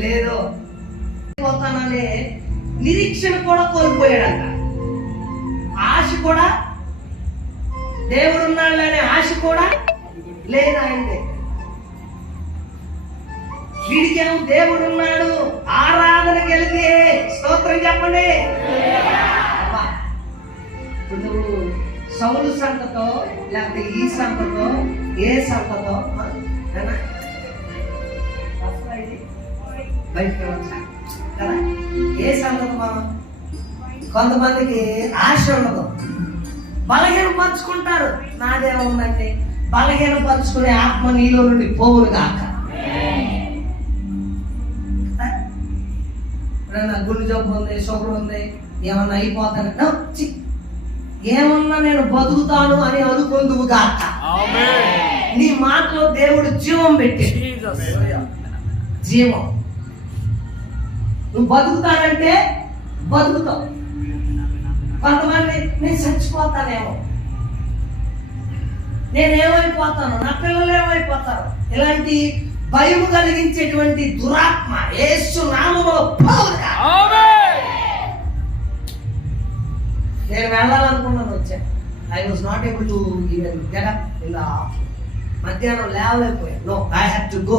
లేదు. పోతాననే నిరీక్షణ కూడా కోల్పోయాడంట. ఆశ కూడా దేవుడు ఉన్నాడులనే ఆశ కూడా లేదు ఆయనదే. వీడికేమో దేవుడు ఉన్నాడు ఆరాధనకి వెళ్తే స్తోత్రం చెప్పండి. ఇప్పుడు నువ్వు సౌలు సంతతో లేకపోతే ఈ సంతతో ఏ సంతతో బయటికి వచ్చా కదా? ఏ సంగతి మనం కొంతమందికి ఆశ ఉండదు. బలహీన పరుచుకుంటారు. నాదేముందండి బలహీన పరుచుకునే ఆత్మ నీలో నుండి పోవును కాక నా గుండె జబ్బు ఉంది షుగర్ ఉంది ఏమన్నా అయిపోతాను. ఏమన్నా నేను బతుకుతాను అని అనుకుందువు గాక. నీ మాటలో దేవుడు జీవం పెట్టి జీవం. నువ్వు బతుకుతానంటే బతుకుతావు. కొంతమంది నేను చచ్చిపోతానేమో. నేనేమైపోతాను? నా పిల్లలు ఏమైపోతారు? ఇలాంటి భయం కలిగించేటువంటి దురాత్మ యేసు నామములో నేను వెళ్ళాలనుకున్నాను వచ్చాను. I was not able to even get ఇలా మధ్యాహ్నం లేవలేకపోయాను. No I have to go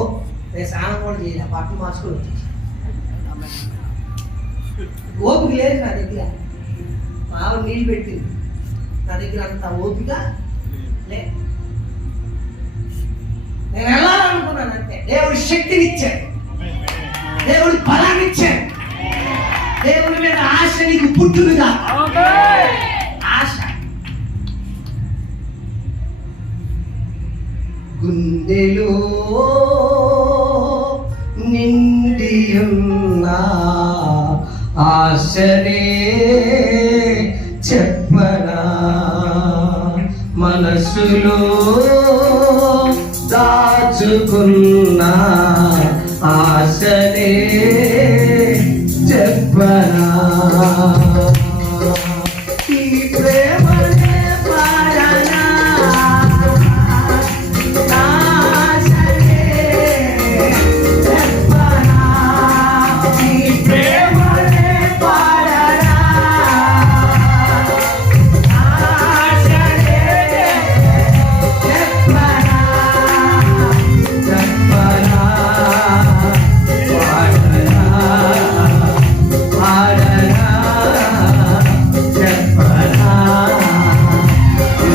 నేను స్నానం కూడా చేయలే పట్టు మార్చుకొని వచ్చేసి ఓపిక లేదు నా దగ్గర. మా నీళ్ళు పెట్టింది. నా దగ్గర అంత ఓపిక లే. నేను వెళ్ళాలనుకున్నాను అంతే. దేవుడు శక్తిని ఇచ్చాడు దేవుడు బలాన్ని ఇచ్చాడు దేవుడి మీద ఆశ నీకు పుట్టుదిగా. ఆశ. గుండెలో నిండియం ఆశనే చెప్పనా? మనసులో దాచుకున్న ఆశనే